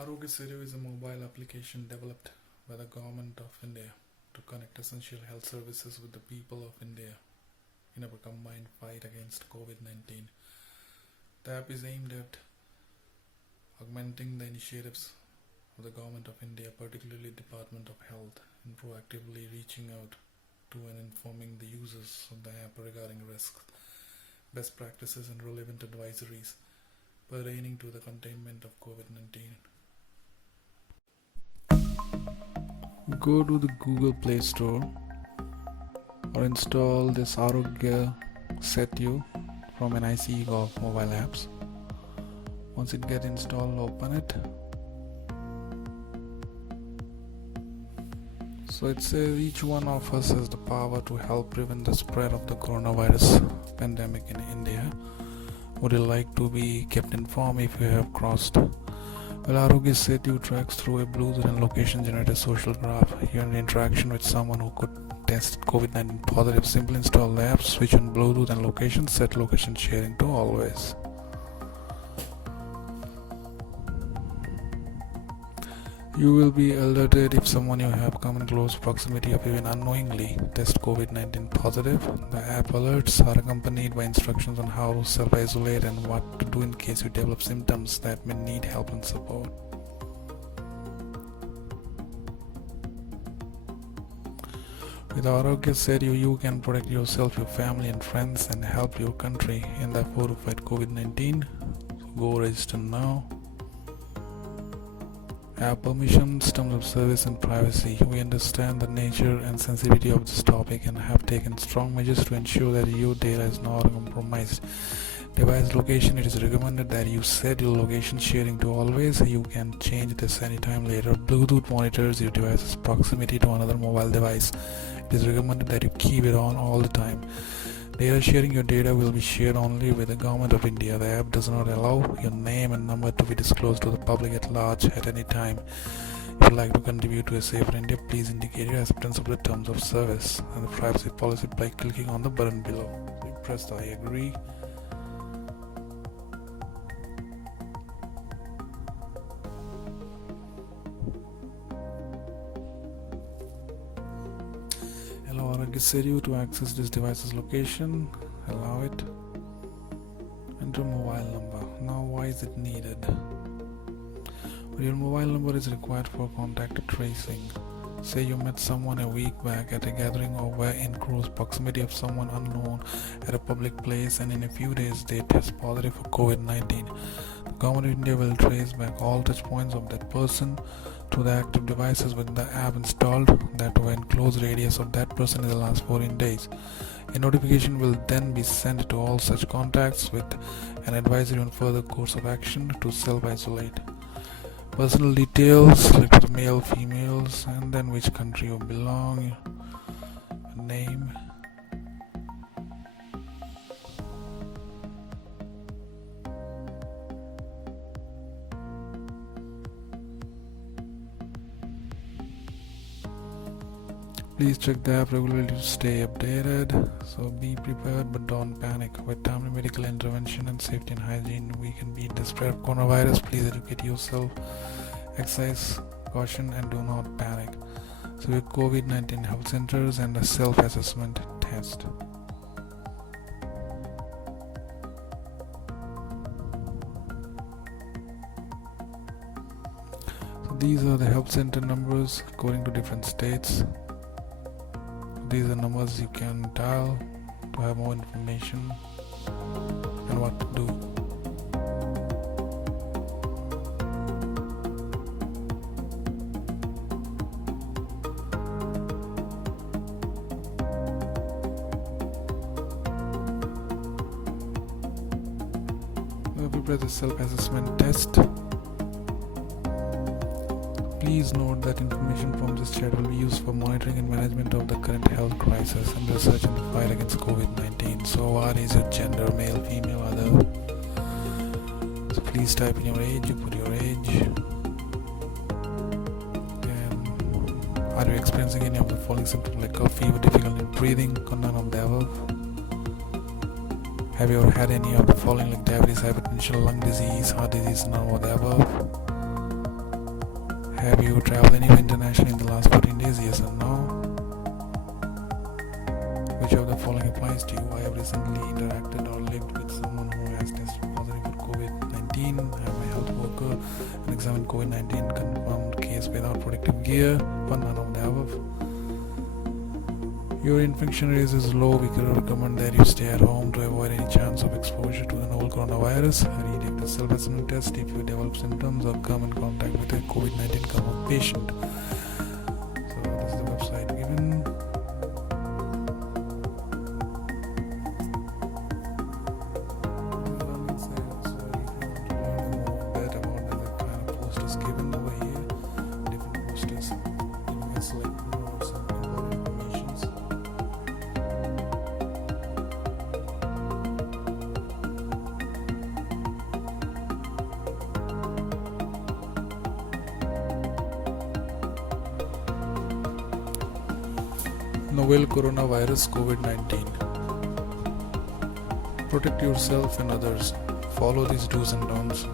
Aarogya Setu is a mobile application developed by the Government of India to connect essential health services with the people of India in a combined fight against COVID-19. The app is aimed at augmenting the initiatives of the Government of India, particularly Department of Health, in proactively reaching out to and informing the users of the app regarding risks, best practices and relevant advisories pertaining to the containment of COVID-19. Go to the Google Play Store or install this Aarogya Setu from an ICE of mobile apps. Once it gets installed, open it. So it says each one of us has the power to help prevent the spread of the coronavirus pandemic in India. Would you like to be kept informed if you have crossed? Well, Aarogya Setu tracks through a Bluetooth and location-generated social graph. You're in interaction with someone who could test COVID-19 positive. Simply install the app, switch on Bluetooth and location, set location sharing to always. You will be alerted if someone you have come in close proximity of even unknowingly test COVID-19 positive. The app alerts are accompanied by instructions on how to self-isolate and what to do in case you develop symptoms that may need help and support. With Aarogya Setu, you can protect yourself, your family and friends and help your country in the effort to fight COVID-19. So go register now. App permissions, terms of service and privacy. We understand the nature and sensitivity of this topic and have taken strong measures to ensure that your data is not compromised. Device location. It is recommended that you set your location sharing to always. You can change this anytime later. Bluetooth monitors your device's proximity to another mobile device. It is recommended that you keep it on all the time. Data sharing. Your data will be shared only with the Government of India. The app does not allow your name and number to be disclosed to the public at large at any time. If you would like to contribute to a safer India, please indicate your acceptance of the terms of service and the privacy policy by clicking on the button below. So you press the I agree. Allow Aarogya Setu to access this device's location. Allow it. Enter mobile number. Now why is it needed? Well, your mobile number is required for contact tracing. Say you met someone a week back at a gathering or were in close proximity of someone unknown at a public place and in a few days they test positive for COVID-19. The Government of India will trace back all touch points of that person to the active devices with the app installed that were in close radius of that person in the last 14 days. A notification will then be sent to all such contacts with an advisory on further course of action to self-isolate. Personal details, select male, females, and then which country you belong, name. Please check the app regularly to stay updated. So be prepared but don't panic. With timely medical intervention and safety and hygiene, we can beat the spread of coronavirus. Please educate yourself, exercise caution and do not panic. So your COVID-19 health centers and a self-assessment test. So these are the health center numbers according to different states. These are numbers you can dial to have more information and what to do. Now if you press the self-assessment test, please note that information from this chat will be used for monitoring and management of the current health crisis and research in the fight against COVID-19. So what is your gender, male, female, other? So please type in your age, you put your age. And are you experiencing any of the following symptoms like cough, fever, difficulty in breathing, or none of the above? Have you ever had any of the following like diabetes, hypertension, lung disease, heart disease, none of the above? Have you traveled anywhere internationally in the last 14 days? Yes or no? Which of the following applies to you? I have recently interacted or lived with someone who has tested positive for COVID-19. I am a health worker and examined COVID-19 confirmed case without protective gear. None of the above. Your infection rate is low. We could recommend that you stay at home to avoid any chance of exposure to the novel coronavirus. Retake the self-assessment test if you develop symptoms or come in contact with a COVID-19 confirmed patient. So this is the website given. Given over here, different posters giving us like some important informations. Novel coronavirus COVID-19. Protect yourself and others. Follow these do's and don'ts.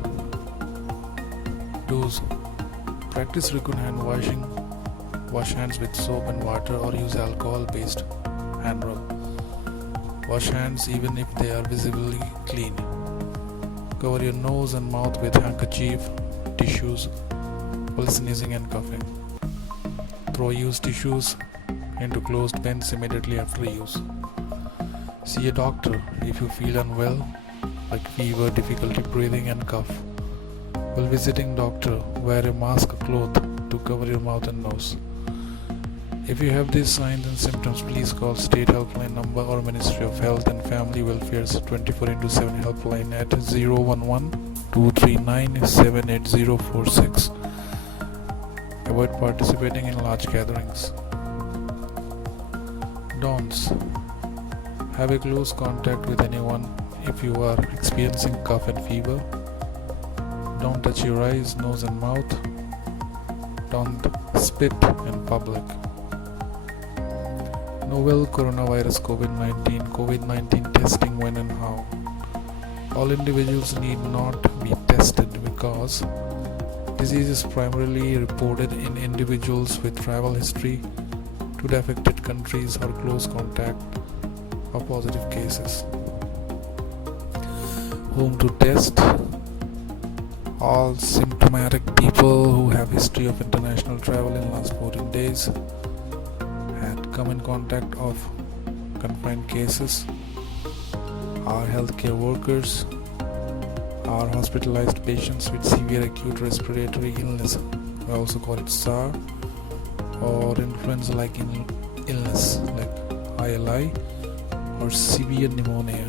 Do's: practice frequent hand washing. Wash hands with soap and water or use alcohol-based hand rub. Wash hands even if they are visibly clean. Cover your nose and mouth with handkerchief, tissues while sneezing and coughing. Throw used tissues into closed bins immediately after use. See a doctor if you feel unwell, like fever, difficulty breathing and cough. While visiting doctor, wear a mask or cloth to cover your mouth and nose. If you have these signs and symptoms, please call State Helpline number or Ministry of Health and Family Welfare's 24/7 helpline at 011-239-78046. Avoid participating in large gatherings. Don'ts: have a close contact with anyone if you are experiencing cough and fever. Don't touch your eyes, nose and mouth. Don't spit in public. Novel coronavirus COVID-19 testing when and how. All individuals need not be tested because disease is primarily reported in individuals with travel history to the affected countries or close contact of positive cases. Whom to test? All symptomatic people who have history of international travel in last 14 days, had come in contact of confined cases, are healthcare workers, are hospitalized patients with severe acute respiratory illness, we also call it SAR, or influenza-like illness like ILI, or severe pneumonia.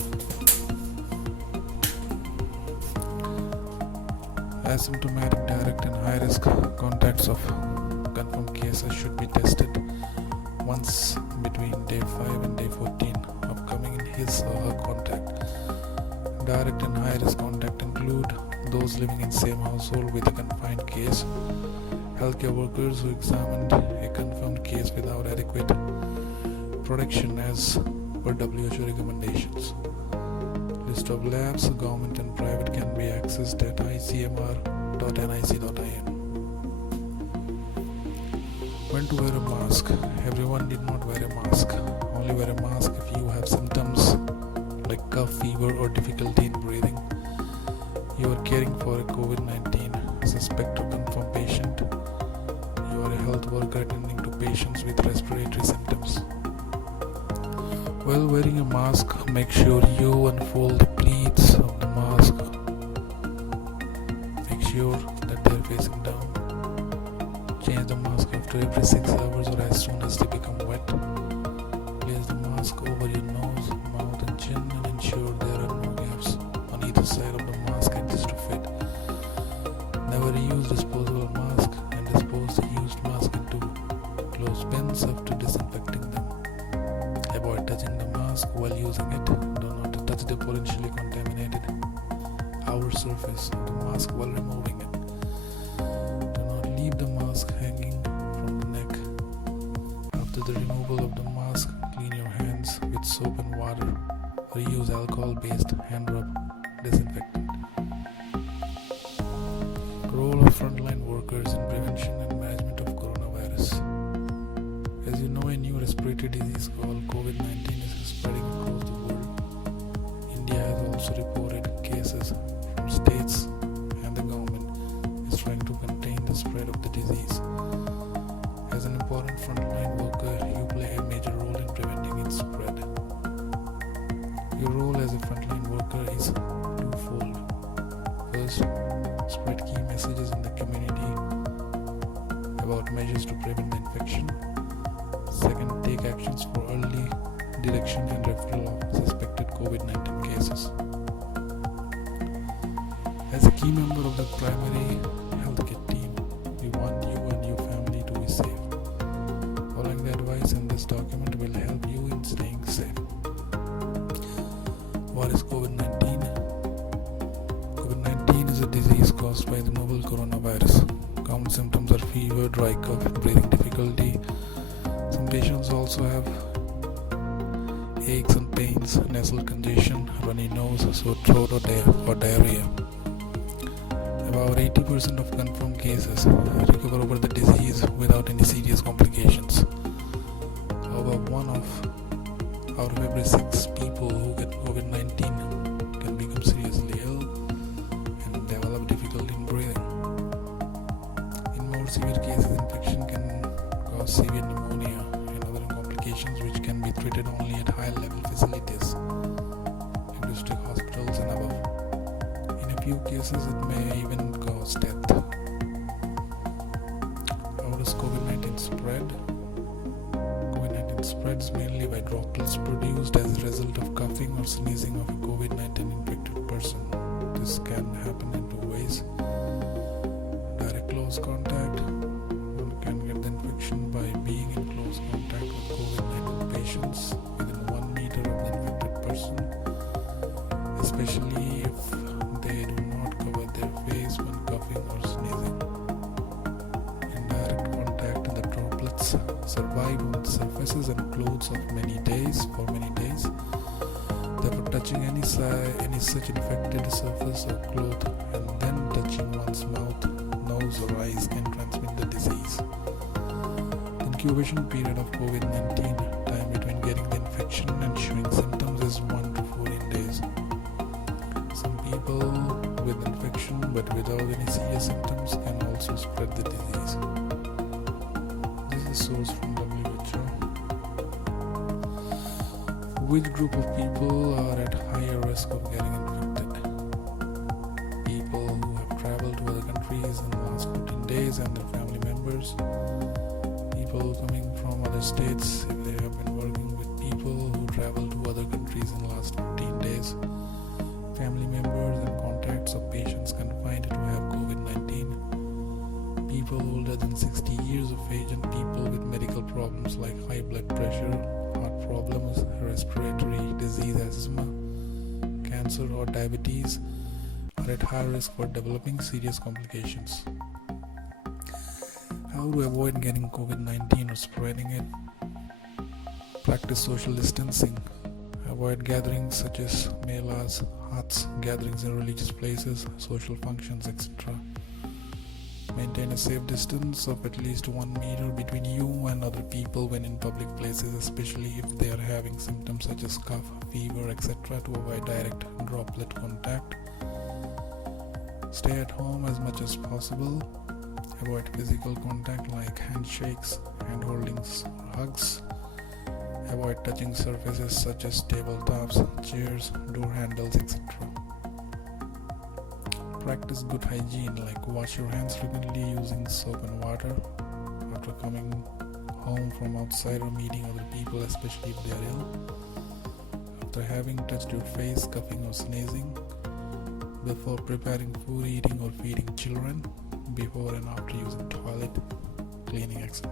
Asymptomatic, direct and high-risk contacts of confirmed cases should be tested once between day 5 and day 14 of coming in his or her contact. Direct and high-risk contact include those living in same household with a confined case, healthcare workers who examined a confirmed case without adequate protection as per WHO recommendations. List of labs, government and private, can be accessed at icmr.nic.in. When to wear a mask? Everyone did not wear a mask. Only wear a mask if you have symptoms like cough, fever or difficulty in breathing. You are caring for a COVID-19 suspect or confirmed patient. You are a health worker attending to patients with respiratory symptoms. While wearing a mask, make sure you unfold the pleats of the mask. Make sure that they are facing down. Change the mask after every 6 hours or as soon as they become wet. Place the mask over your nose, mouth and chin and ensure there are no gaps on either side of the mask adjust to fit. Never use disposable mask and dispose the used mask into closed bins after disinfecting them. Avoid touching the mask while using it. Do not touch the potentially contaminated outer surface of the mask while removing it. Do not leave the mask hanging from the neck. After the removal of the mask, clean your hands with soap and water or use alcohol-based hand rub disinfectant. Role of frontline workers in prevention and respiratory disease called COVID-19 is spreading across the world. India has also reported cases from states, and the government is trying to contain the spread of the disease. As an important frontline worker, you play a major role in preventing its spread. Your role as a frontline worker is twofold. First, spread key messages in the community about measures to prevent the infection. Second, take actions for early detection and referral of suspected COVID-19 cases. As a key member of the primary healthcare team, we want you and your family to be safe. Following the advice in this document will help you in staying safe. What is COVID-19? COVID-19 is a disease caused by the novel coronavirus. Common symptoms are fever, dry cough, breathing difficulty. Some patients also have aches and pains, nasal congestion, runny nose, sore throat or diarrhea. About 80% of confirmed cases recover over the disease without any serious complications. However, out of every 6 people who get COVID-19 can become seriously ill and develop difficulty in breathing. In more severe cases, infection can cause severe pneumonia and other complications which can be treated only at high-level facilities, like district hospitals and above. In a few cases, it may even cause death. How does COVID-19 spread? COVID-19 spreads mainly by droplets produced as a result of coughing or sneezing of a COVID-19 infected person. This can happen in 2 ways. Direct close contact. One can get the infection by being in close contact with COVID-19 patients within 1 meter of the infected person, especially if they do not cover their face when coughing or sneezing. Indirect contact, the droplets survive on surfaces and clothes of many days. Therefore, touching any such infected surface or cloth and then touching one's mouth, nose or eyes can transmit the disease. The incubation period of COVID-19, time between getting the infection and showing symptoms, is 1 to 14 days. Some people with infection but without any serious symptoms can also spread the disease. This is a source from WHO. Which group of people are at higher risk of getting infected? People who have traveled to other countries in the last 14 days and their family members. People coming from other states if they have been working with people who traveled to other countries in the last 15 days. Family members and contacts of patients confined to have COVID-19. People older than 60 years of age and people with medical problems like high blood pressure, heart problems, respiratory disease, asthma, cancer or diabetes are at high risk for developing serious complications. How to avoid getting COVID-19 or spreading it? Practice social distancing. Avoid gatherings such as melas, huts, gatherings in religious places, social functions, etc. Maintain a safe distance of at least 1 meter between you and other people when in public places, especially if they are having symptoms such as cough, fever, etc. to avoid direct droplet contact. Stay at home as much as possible. Avoid physical contact like handshakes, hand holdings, hugs. Avoid touching surfaces such as tabletops, chairs, door handles, etc. Practice good hygiene like wash your hands frequently using soap and water after coming home from outside or meeting other people, especially if they are ill. After having touched your face, coughing or sneezing. Before preparing food, eating or feeding children. Before and after using toilet, cleaning, etc.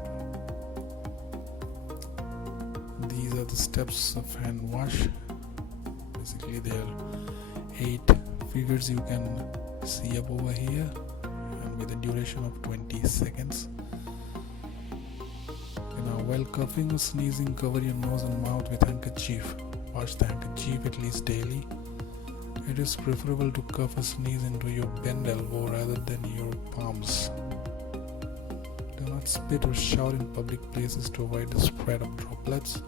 These are the steps of hand wash. Basically, there are 8 figures you can see up over here, and with a duration of 20 seconds. Now, while coughing or sneezing, cover your nose and mouth with handkerchief. Wash the handkerchief at least daily. It is preferable to cough or sneeze into your bent elbow rather than your palms. Do not not spit or shout in public places to avoid the spread of droplets.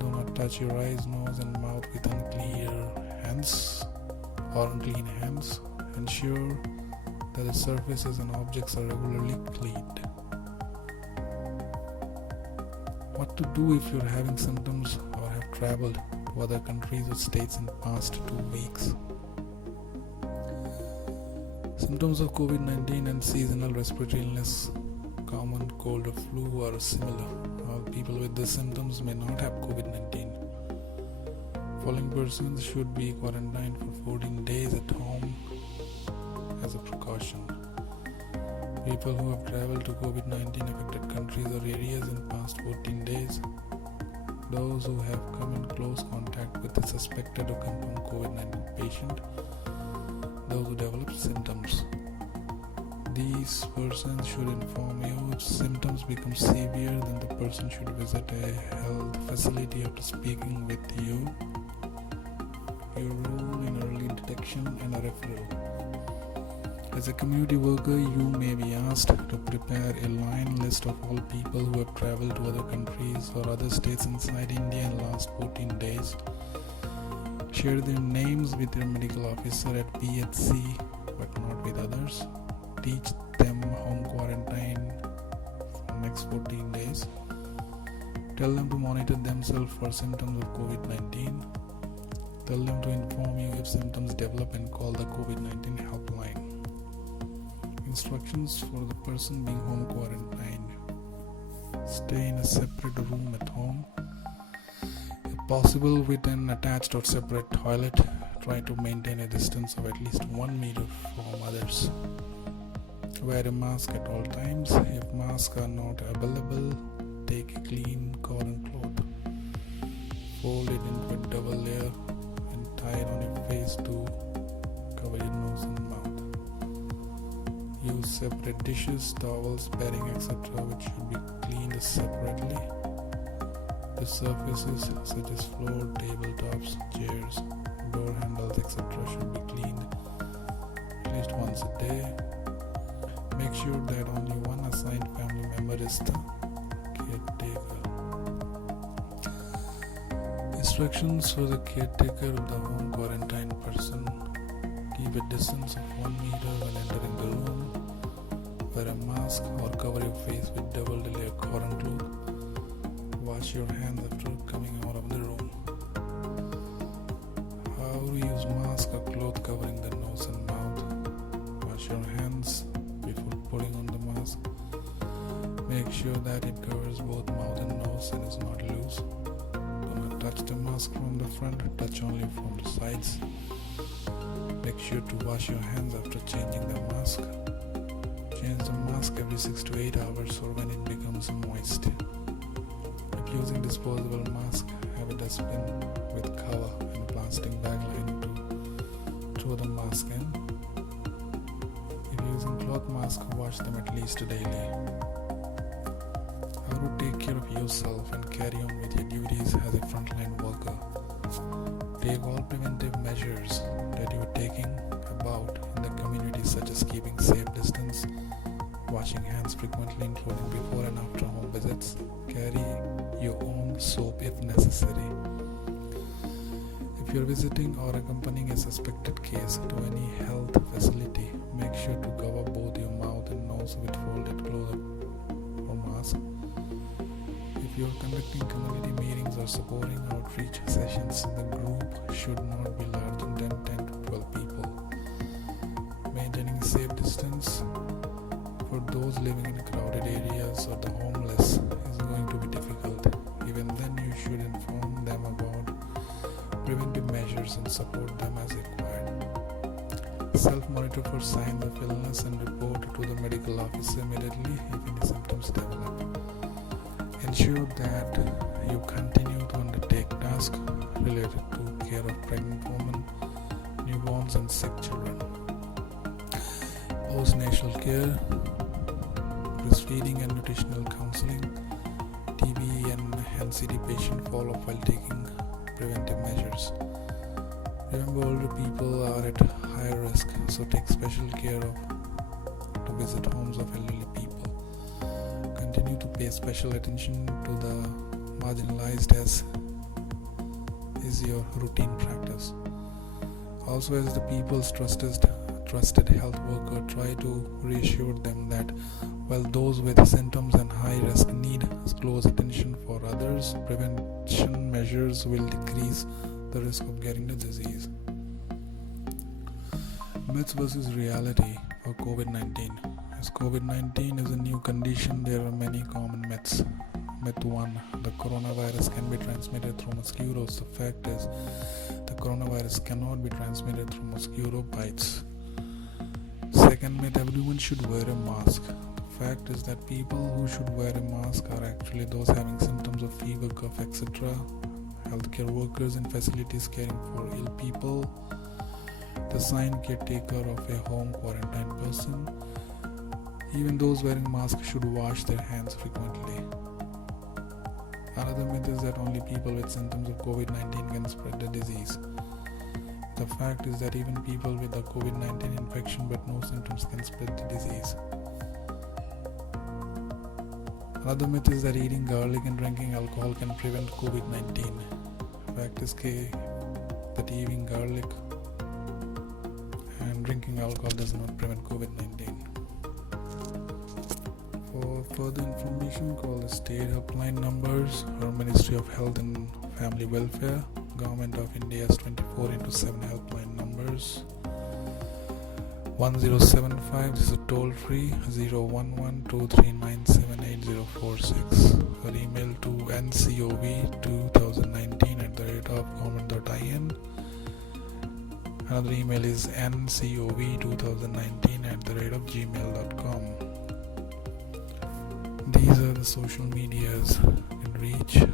Do not touch your eyes, nose and mouth with unclean hands. Ensure that the surfaces and objects are regularly cleaned. What to do if you're having symptoms or have traveled to other countries or states in the past 2 weeks? Symptoms of COVID-19 and seasonal respiratory illness, common cold or flu, are similar. All people with these symptoms may not have COVID-19. Following persons should be quarantined for 14 days at home as a precaution. People who have traveled to COVID-19 affected countries or areas in past 14 days. Those who have come in close contact with a suspected or confirmed COVID-19 patient. Those who develop symptoms. These persons should inform you if symptoms become severe, then the person should visit a health facility after speaking with you. Your role in early detection and a referral. As a community worker, you may be asked to prepare a line list of all people who have traveled to other countries or other states inside India in the last 14 days. Share their names with your medical officer at PHC, but not with others. Teach them home quarantine for next 14 days. Tell them to monitor themselves for symptoms of COVID-19. Tell them to inform you if symptoms develop and call the COVID-19 helpline. Instructions for the person being home quarantined. Stay in a separate room at home. If possible, with an attached or separate toilet. Try to maintain a distance of at least 1 meter from others. Wear a mask at all times. If masks are not available, take a clean cotton cloth. Fold it into a double layer and tie it on your face to cover your nose and mouth. Use separate dishes, towels, bedding, etc., which should be cleaned separately. The surfaces such as floor, tabletops, chairs, door handles, etc. should be cleaned at least once a day. Make sure that only one assigned family member is the caretaker. Instructions for the caretaker of the home quarantined person. Keep a distance of 1 meter when entering the room. Wear a mask or cover your face with double layer cotton cloth. Wash your hands after coming out of the room. How to use mask or cloth covering the nose and mouth. Wash your hands before putting on the mask. Make sure that it covers both mouth and nose and is not loose. Do not touch the mask from the front, touch only from the sides. Make sure to wash your hands after changing the mask. Change the mask every 6 to 8 hours or when it becomes moist. If using disposable mask, have a dustbin with cover and a plastic bag line to throw the mask in. If using cloth mask, wash them at least daily. How to take care of yourself and carry on with your duties as a frontline worker. Take all preventive measures that you are taking about in the community, such as keeping safe distance, washing hands frequently including before and after home visits, carry your own soap if necessary. If you are visiting or accompanying a suspected case to any health facility, make sure to cover both your mouth and nose with folded cloth or mask. If you are conducting community meetings or supporting outreach sessions, the group should not be larger than 10 to 12 people. Maintaining a safe distance for those living in crowded areas or the homeless is going to be difficult. Even then, you should inform them about preventive measures and support them as required. Self-monitor for signs of illness and report to the medical officer immediately if any symptoms develop. Ensure that you continue to undertake tasks related to care of pregnant women, newborns and sick children. Postnatal care, breastfeeding and nutritional counseling, TB and NCD patient follow-up while taking preventive measures. Remember, older people are at higher risk, so take special care to visit homes of elderly people. continue to pay special attention to the marginalized as is your routine practice. Also, as the people's trusted health worker, try to reassure them that while those with symptoms and high risk need close attention for others, prevention measures will decrease the risk of getting the disease. Myths versus reality for COVID-19. As COVID-19 is a new condition, there are many common myths. Myth 1. The coronavirus can be transmitted through mosquitoes. The fact is, the coronavirus cannot be transmitted through mosquito bites. Second myth, everyone should wear a mask. The fact is that people who should wear a mask are actually those having symptoms of fever, cough, etc., healthcare workers in facilities caring for ill people, the assigned caretaker of a home quarantined person. Even those wearing masks should wash their hands frequently. Another myth is that only people with symptoms of COVID-19 can spread the disease. The fact is that even people with the COVID-19 infection but no symptoms can spread the disease. Another myth is that eating garlic and drinking alcohol can prevent COVID-19. The fact is that eating garlic and drinking alcohol does not prevent COVID-19. For further information, call the state helpline numbers or Ministry of Health and Family Welfare, Government of India's 24/7 helpline numbers. 1075, this is a toll-free 011-2397-8046, or email to ncov2019@government.in. Another email is ncov2019@gmail.com. These are the social medias you can reach.